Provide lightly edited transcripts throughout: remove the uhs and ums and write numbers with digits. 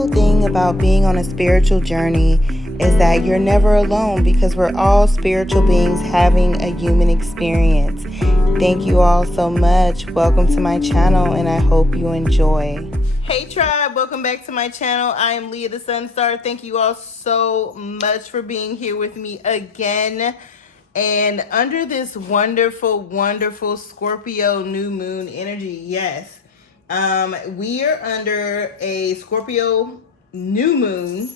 beautiful thing about being on a spiritual journey is that you're never alone because we're all spiritual beings having a human experience. Thank you all so much. Welcome to my channel and I hope you enjoy. Hey tribe, welcome back to my channel. I am Lia the Sun Star. Thank you all so much for being here with me again. And under this wonderful, wonderful Scorpio new moon energy, yes. We are under a Scorpio new moon,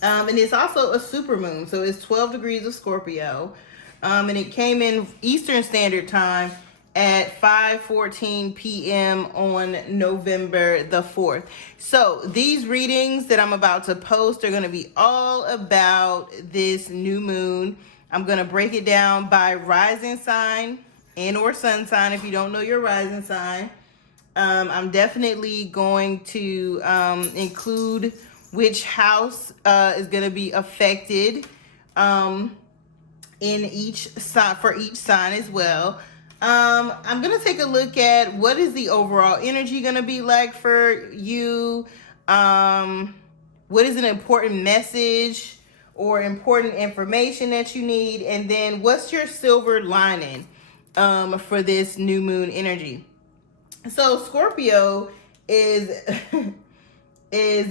and it's also a super moon. So it's 12 degrees of Scorpio, and it came in Eastern Standard Time at 5:14 p.m. on November the 4th. So these readings that I'm about to post are going to be all about this new moon. I'm going to break it down by rising sign and or sun sign if you don't know your rising sign. I'm definitely going to include which house is going to be affected in each sign, for each sign as well. I'm going to take a look at what is the overall energy going to be like for you. What is an important message or important information that you need? And then what's your silver lining for this new moon energy? So Scorpio is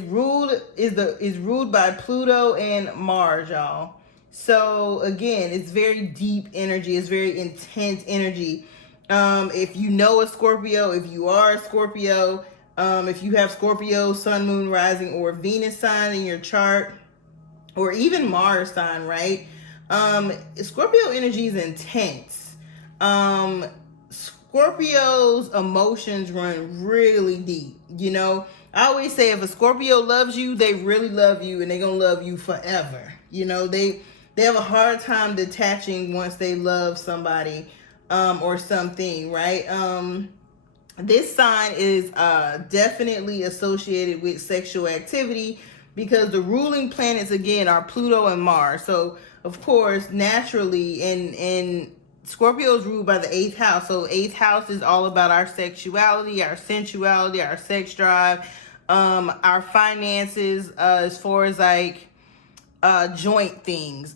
ruled by Pluto and Mars, y'all. So again, it's very deep energy. It's very intense energy. If you know a Scorpio, if you are a Scorpio, if you have Scorpio, Sun, Moon, Rising, or Venus sign in your chart, or even Mars sign, right? Scorpio energy is intense. Scorpio's emotions run really deep. You know, I always say if a Scorpio loves you, they really love you and they're going to love you forever. You know, they have a hard time detaching once they love somebody or something, right? This sign is definitely associated with sexual activity because the ruling planets, again, are Pluto and Mars. So, of course, naturally, in Scorpio is ruled by the 8th house. So 8th house is all about our sexuality, our sensuality, our sex drive, our finances, as far as like joint things,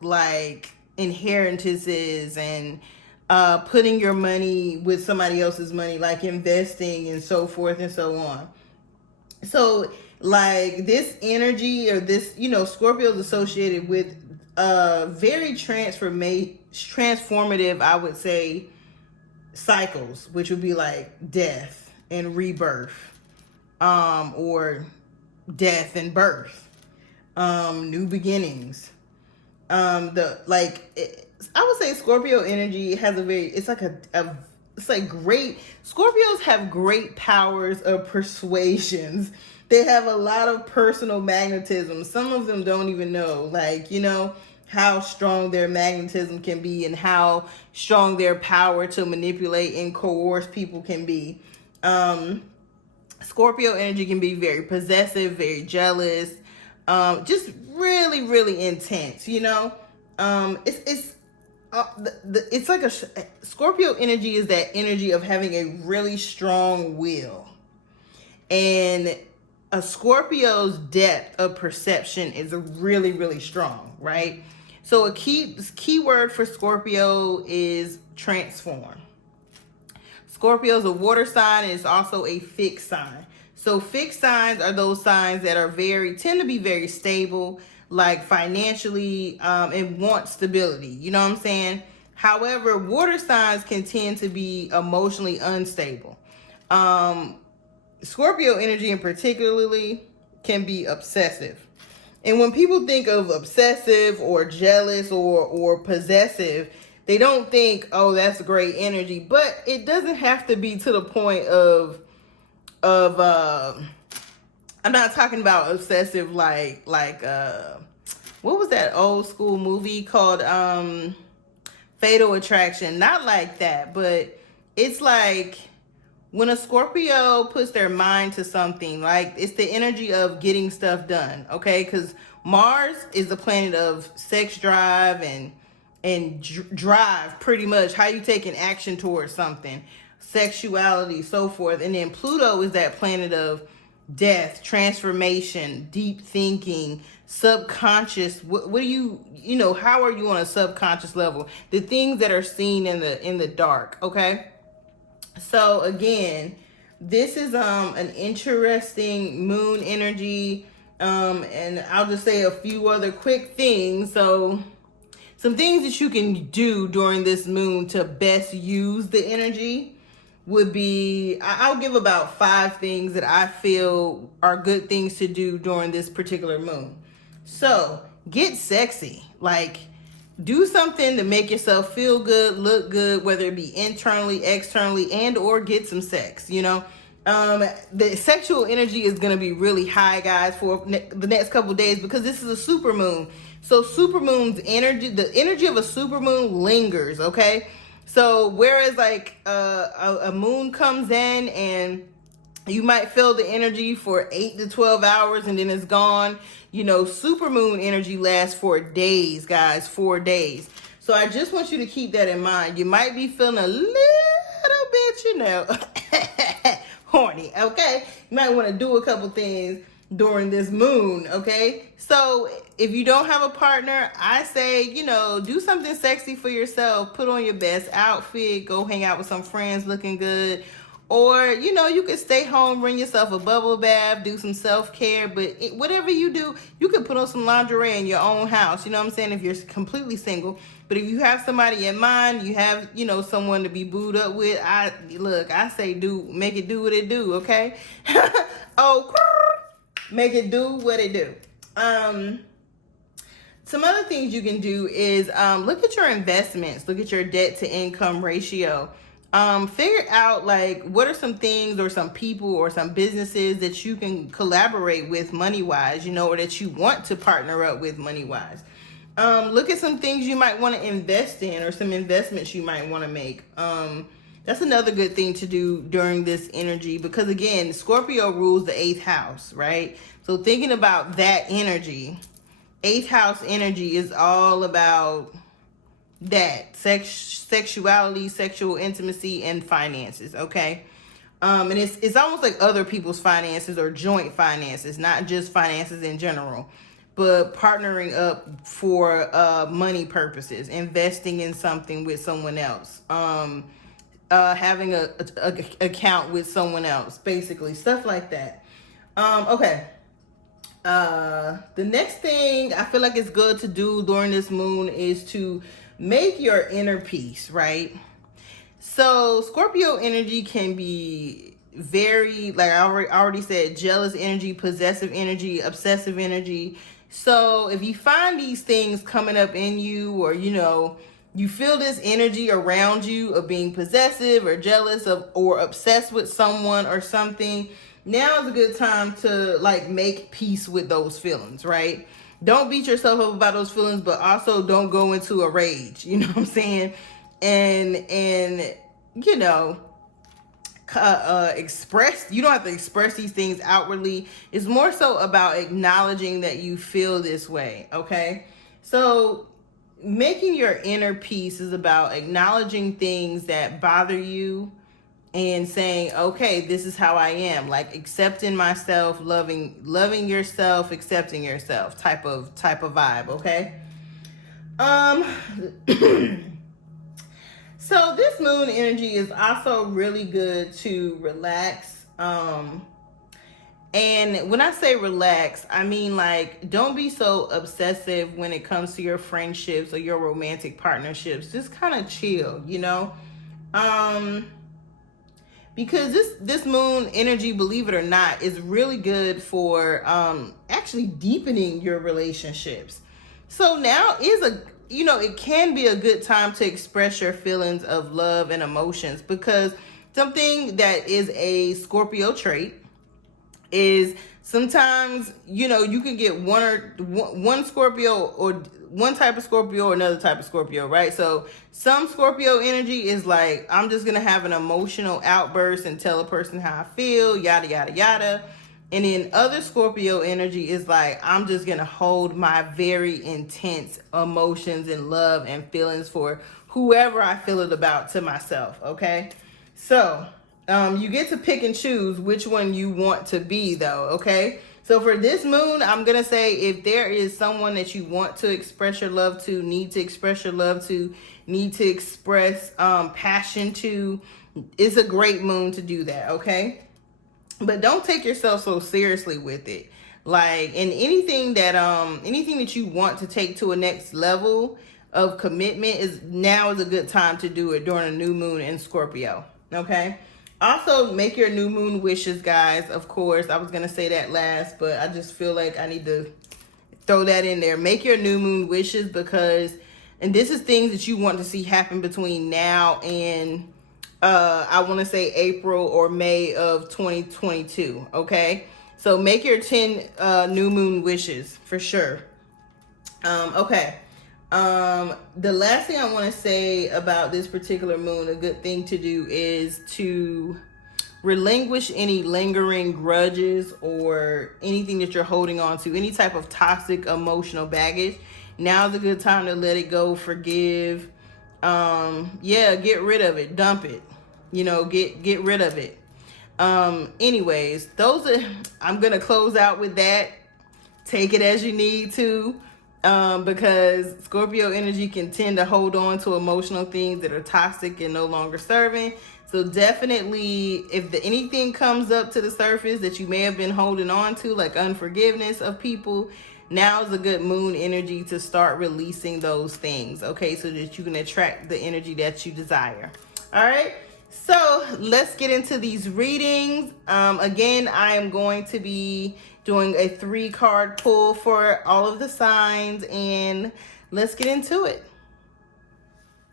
like inheritances and putting your money with somebody else's money, like investing and so forth and so on. So like this energy or this, you know, Scorpio is associated with very transformative, I would say, cycles, which would be like death and rebirth, or death and birth, new beginnings. I would say Scorpio energy has it's like great, Scorpios have great powers of persuasions. They have a lot of personal magnetism. Some of them don't even know, like, you know, how strong their magnetism can be and how strong their power to manipulate and coerce people can be. Scorpio energy can be very possessive, very jealous, just really, really intense, you know? It's like Scorpio energy is that energy of having a really strong will. And a Scorpio's depth of perception is really, really strong, right? So a key word for Scorpio is transform. Scorpio is a water sign and it's also a fixed sign. So fixed signs are those signs that tend to be very stable, like financially, and want stability. You know what I'm saying? However, water signs can tend to be emotionally unstable. Scorpio energy in particularly can be obsessive. And when people think of obsessive or jealous or possessive, they don't think, oh, that's great energy. But it doesn't have to be to the point of I'm not talking about obsessive like what was that old school movie called Fatal Attraction? Not like that, but it's like when a Scorpio puts their mind to something, like it's the energy of getting stuff done, okay? Because Mars is the planet of sex drive and drive, pretty much how you take an action towards something, sexuality, so forth. And then Pluto is that planet of death, transformation, deep thinking, subconscious. What do you know, how are you on a subconscious level? The things that are seen in the dark, okay? So again, this is an interesting moon energy, and I'll just say a few other quick things. So some things that you can do during this moon to best use the energy would be, I'll give about 5 things that I feel are good things to do during this particular moon. So get sexy. Like, do something to make yourself feel good, look good, whether it be internally, externally, and or get some sex, you know. The sexual energy is going to be really high, guys, for the next couple days, because this is a super moon. So super moon's energy, the energy of a super moon lingers, okay? So whereas like a moon comes in and you might feel the energy for 8 to 12 hours and then it's gone. You know, supermoon energy lasts for days, guys, 4 days. So I just want you to keep that in mind. You might be feeling a little bit, you know, horny, okay? You might want to do a couple things during this moon, okay? So if you don't have a partner, I say, you know, do something sexy for yourself. Put on your best outfit, go hang out with some friends looking good. Or, you know, you could stay home, bring yourself a bubble bath, do some self-care. But whatever you do, you could put on some lingerie in your own house. You know what I'm saying? If you're completely single. But if you have somebody in mind, you have, you know, someone to be booed up with. I say make it do what it do, okay? Oh, make it do what it do. Some other things you can do is look at your investments. Look at your debt to income ratio. Figure out like what are some things or some people or some businesses that you can collaborate with money wise, you know, or that you want to partner up with money wise. Look at some things you might want to invest in or some investments you might want to make. That's another good thing to do during this energy, because again, Scorpio rules the 8th house, right? So thinking about that energy, 8th house energy is all about that sexuality, sexual intimacy, and finances, okay? And it's almost like other people's finances or joint finances, not just finances in general, but partnering up for money purposes, investing in something with someone else, having a account with someone else, basically stuff like that. Okay. The next thing I feel like it's good to do during this moon is to make your inner peace, right? So Scorpio energy can be very, like I already said, jealous energy, possessive energy, obsessive energy. So if you find these things coming up in you, or, you know, you feel this energy around you of being possessive or jealous of or obsessed with someone or something, now is a good time to like make peace with those feelings, right? Don't beat yourself up about those feelings, but also don't go into a rage, you know what I'm saying? And you know, you don't have to express these things outwardly. It's more so about acknowledging that you feel this way, okay? So making your inner peace is about acknowledging things that bother you and saying, okay, this is how I am, like accepting myself, loving yourself, accepting yourself type of vibe, okay? So this moon energy is also really good to relax. And when I say relax, I mean like don't be so obsessive when it comes to your friendships or your romantic partnerships. Just kind of chill, you know? Because this moon energy, believe it or not, is really good for actually deepening your relationships. So now is it can be a good time to express your feelings of love and emotions, because something that is a Scorpio trait is sometimes, you know, you can get one Scorpio or one type of Scorpio or another type of Scorpio, right? So some Scorpio energy is like, I'm just going to have an emotional outburst and tell a person how I feel, yada, yada, yada. And then other Scorpio energy is like, I'm just going to hold my very intense emotions and love and feelings for whoever I feel it about to myself, okay? So You get to pick and choose which one you want to be, though, okay? So for this moon, I'm going to say if there is someone that you want to express your love to, need to express your love to, need to express passion to, it's a great moon to do that, okay? But don't take yourself so seriously with it. Like, in anything that you want to take to a next level of commitment, now is a good time to do it during a new moon in Scorpio, okay? Also, make your new moon wishes, guys. Of course, I was going to say that last, but I just feel like I need to throw that in there. Make your new moon wishes, because, and this is things that you want to see happen between now and I want to say April or May of 2022, okay? So make your 10 new moon wishes for sure. Okay. The last thing I want to say about this particular moon, a good thing to do is to relinquish any lingering grudges or anything that you're holding on to, any type of toxic emotional baggage. Now's a good time to let it go, forgive. Yeah, get rid of it, dump it. Get rid of it. Anyways, I'm gonna close out with that. Take it as you need to. Because Scorpio energy can tend to hold on to emotional things that are toxic and no longer serving. So definitely, if anything comes up to the surface that you may have been holding on to, like unforgiveness of people, now is a good moon energy to start releasing those things, okay? So that you can attract the energy that you desire. All right? So let's get into these readings. Again, I am going to be doing a 3-card pull for all of the signs, and let's get into it.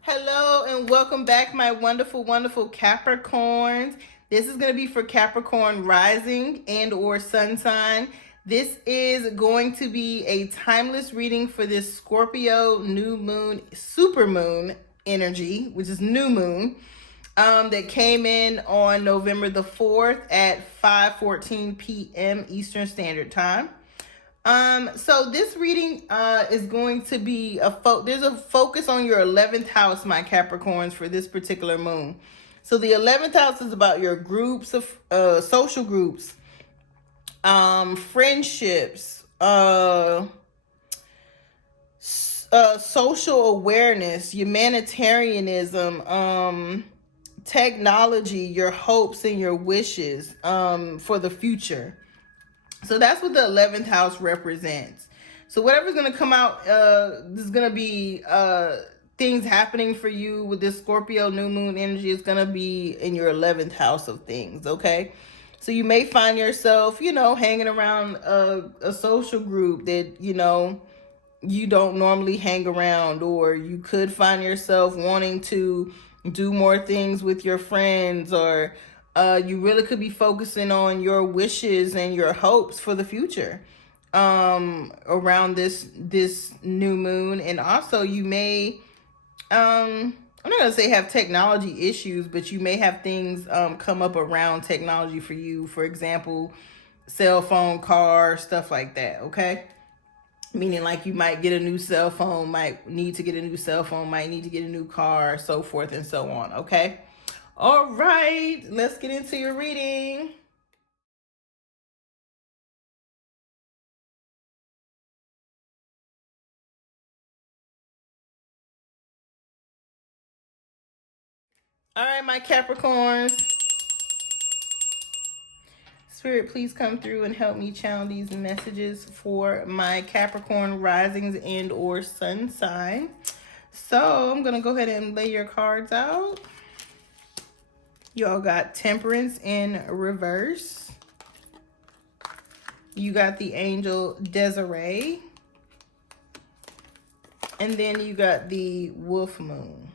Hello and welcome back, my wonderful, wonderful Capricorns. This is going to be for Capricorn Rising and or Sun sign. This is going to be a timeless reading for this Scorpio new moon, super moon energy, which is new moon. That came in on November the 4th at 5:14 p.m. Eastern Standard Time. So this reading is going to be there's a focus on your 11th house, my Capricorns, for this particular moon. So the 11th house is about your groups of social groups, friendships, social awareness, humanitarianism, technology, your hopes and your wishes for the future. So that's what the 11th house represents. So whatever's going to come out, there's going to be things happening for you with this Scorpio new moon energy. Is going to be in your 11th house of things, okay? So you may find yourself, hanging around a social group that, you don't normally hang around, or you could find yourself wanting to do more things with your friends, or you really could be focusing on your wishes and your hopes for the future around this new moon. And also you may I'm not gonna say have technology issues, but you may have things come up around technology for you. For example, cell phone, car, stuff like that, okay? Meaning like you might get a new cell phone, might need to get a new cell phone, might need to get a new car, so forth and so on, okay? All right, let's get into your reading. All right, my Capricorns. Spirit, please come through and help me channel these messages for my Capricorn risings and or sun sign. So I'm going to go ahead and lay your cards out. You all got Temperance in reverse. You got the angel Desiree. And then you got the wolf moon.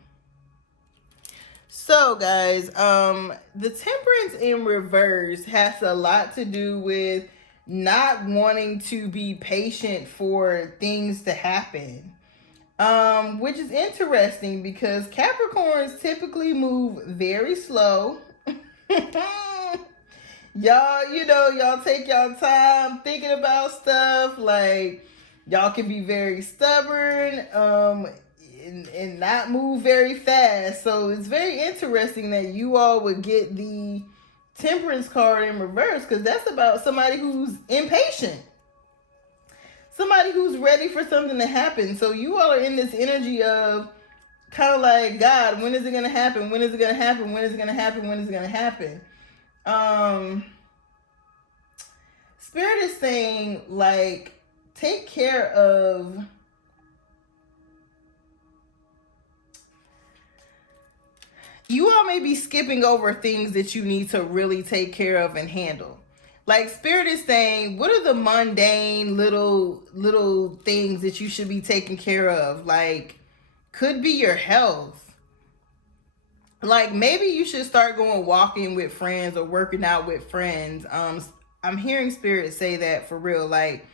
So guys, the Temperance in reverse has a lot to do with not wanting to be patient for things to happen. Which is interesting because Capricorns typically move very slow. Y'all take y'all time thinking about stuff. Like, y'all can be very stubborn. and not move very fast. So it's very interesting that you all would get the Temperance card in reverse, because that's about somebody who's impatient. Somebody who's ready for something to happen. So you all are in this energy of kind of like, God, when is it going to happen? When is it going to happen? When is it going to happen? When is it going to happen? Spirit is saying, like, take care of you all may be skipping over things that you need to really take care of and handle. Like, Spirit is saying, what are the mundane little things that you should be taking care of? Like, could be your health. Like, maybe you should start going walking with friends or working out with friends. I'm hearing Spirit say that for real. Like,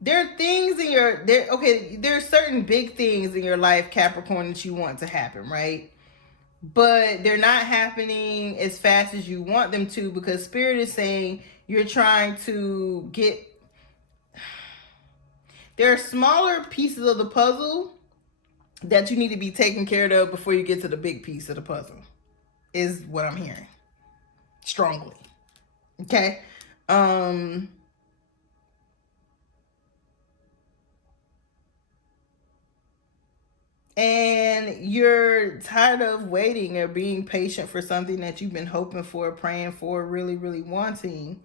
there are things in there are certain big things in your life, Capricorn, that you want to happen, right? But they're not happening as fast as you want them to, because Spirit is saying you're trying to get... There are smaller pieces of the puzzle that you need to be taken care of before you get to the big piece of the puzzle, is what I'm hearing strongly. Okay. And you're tired of waiting or being patient for something that you've been hoping for, praying for, really, really wanting.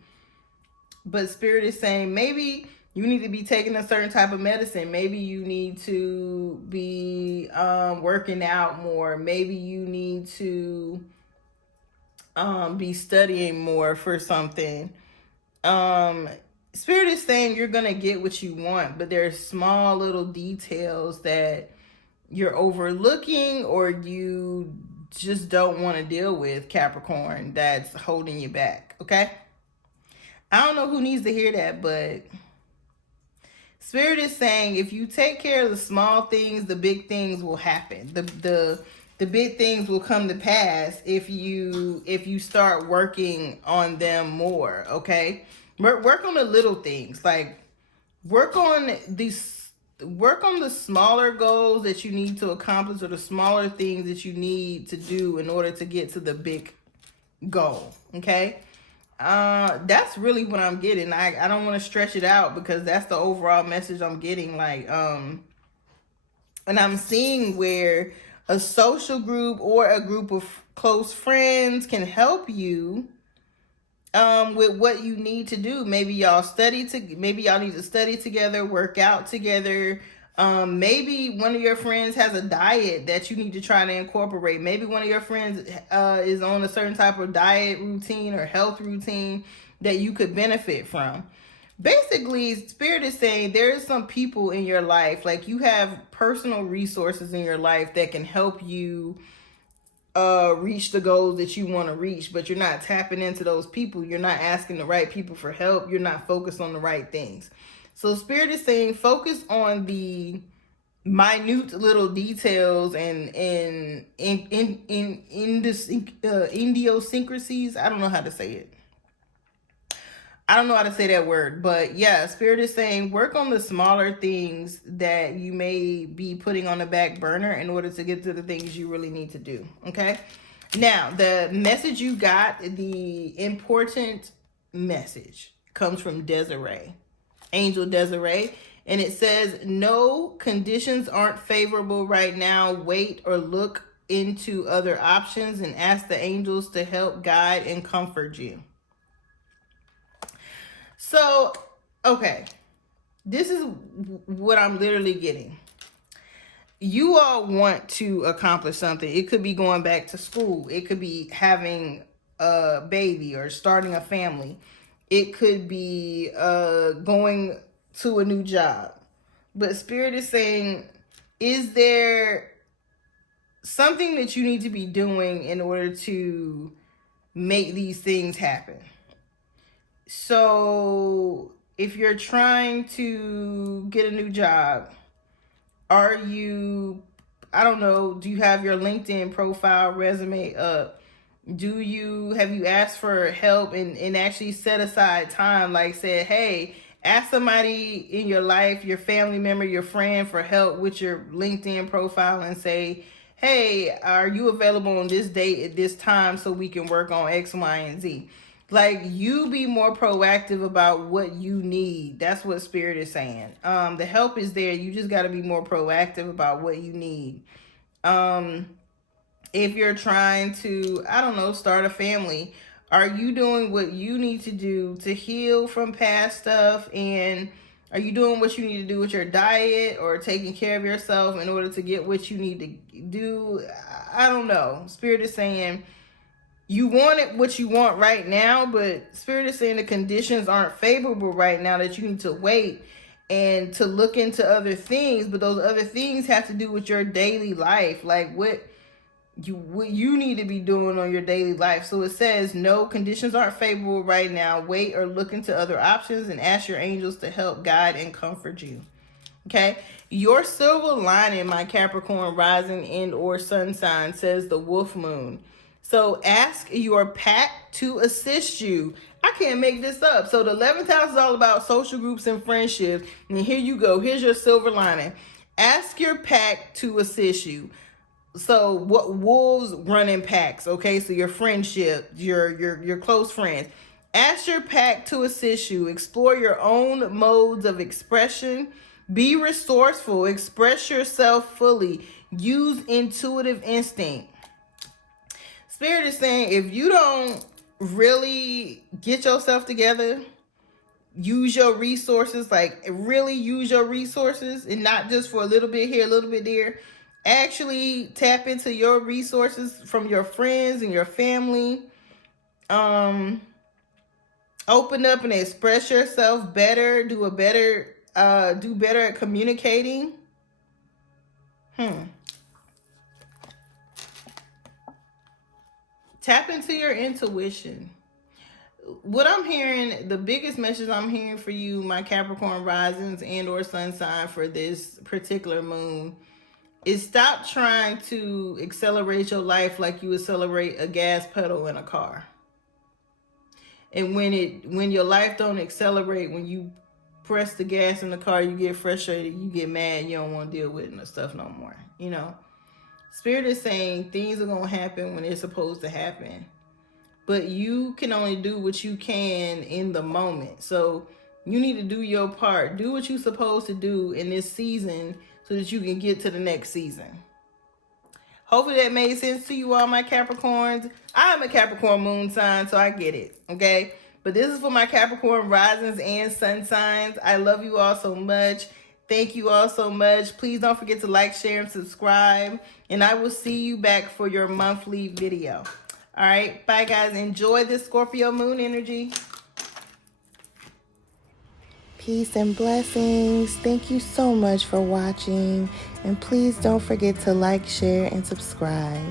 But Spirit is saying maybe you need to be taking a certain type of medicine. Maybe you need to be working out more. Maybe you need to be studying more for something. Spirit is saying you're going to get what you want, but there's small little details that you're overlooking or you just don't want to deal with, Capricorn, that's holding you back. Okay. I don't know who needs to hear that, but Spirit is saying if you take care of the small things, the big things will happen. The big things will come to pass if you start working on them more. Okay. Work on the little things. Like, work on the smaller goals that you need to accomplish, or the smaller things that you need to do in order to get to the big goal. Okay. That's really what I'm getting. I don't want to stretch it out because that's the overall message I'm getting. Like, and I'm seeing where a social group or a group of close friends can help you with what you need to do. Maybe y'all maybe y'all need to study together, work out together. Maybe one of your friends has a diet that you need to try to incorporate. Maybe one of your friends is on a certain type of diet routine or health routine that you could benefit from. Basically, Spirit is saying there are some people in your life, like you have personal resources in your life that can help you reach the goals that you want to reach, but you're not tapping into those people. You're not asking the right people for help. You're not focused on the right things. So Spirit is saying focus on the minute little details and idiosyncrasies. I don't know how to say it. I don't know how to say that word, but yeah, Spirit is saying work on the smaller things that you may be putting on the back burner in order to get to the things you really need to do. Okay. Now, the message you got, the important message, comes from Desiree, Angel Desiree, and it says, no, conditions aren't favorable right now. Wait or look into other options and ask the angels to help guide and comfort you. So, okay, this is what I'm literally getting. You all want to accomplish something. It could be going back to school. It could be having a baby or starting a family. It could be going to a new job. But Spirit is saying, is there something that you need to be doing in order to make these things happen? So if you're trying to get a new job, are you, I don't know, do you have your LinkedIn profile resume up? Have you asked for help and actually set aside time, like said, hey, Ask somebody in your life, your family member, your friend, for help with your LinkedIn profile and say, hey, are you available on this date at this time so we can work on X, Y, and Z? Like, you be more proactive about what you need. That's what Spirit is saying. The help is there. You just got to be more proactive about what you need. If you're trying to, I don't know, start a family, are you doing what you need to do to heal from past stuff? And are you doing what you need to do with your diet or taking care of yourself in order to get what you need to do? I don't know. Spirit is saying you want it, what you want right now, but Spirit is saying the conditions aren't favorable right now, that you need to wait and to look into other things. But those other things have to do with your daily life, like what you need to be doing on your daily life. So it says, no, conditions aren't favorable right now. Wait or look into other options and ask your angels to help guide and comfort you. Okay, your silver lining, my Capricorn rising and or sun sign, says the wolf moon. So ask your pack to assist you. I can't make this up. So the 11th house is all about social groups and friendships. And here you go. Here's your silver lining. Ask your pack to assist you. So what wolves run in packs, okay? So your friendship, your close friends. Ask your pack to assist you. Explore your own modes of expression. Be resourceful. Express yourself fully. Use intuitive instinct. Spirit is saying, if you don't really get yourself together, use your resources, like really use your resources, and not just for a little bit here, a little bit there. Actually tap into your resources from your friends and your family. Open up and express yourself better. Do better at communicating. Tap into your intuition. What I'm hearing, the biggest message I'm hearing for you, my Capricorn risings and or sun sign, for this particular moon, is stop trying to accelerate your life like you accelerate a gas pedal in a car. And when your life don't accelerate, when you press the gas in the car, you get frustrated, you get mad, you don't want to deal with it and stuff no more. You know, Spirit is saying things are going to happen when they're supposed to happen. But you can only do what you can in the moment. So you need to do your part. Do what you're supposed to do in this season so that you can get to the next season. Hopefully that made sense to you all, my Capricorns. I'm a Capricorn moon sign, so I get it, okay? But this is for my Capricorn risings and sun signs. I love you all so much. Thank you all so much. Please don't forget to like, share, and subscribe. And I will see you back for your monthly video. All right, bye guys. Enjoy this Scorpio moon energy. Peace and blessings. Thank you so much for watching. And please don't forget to like, share, and subscribe.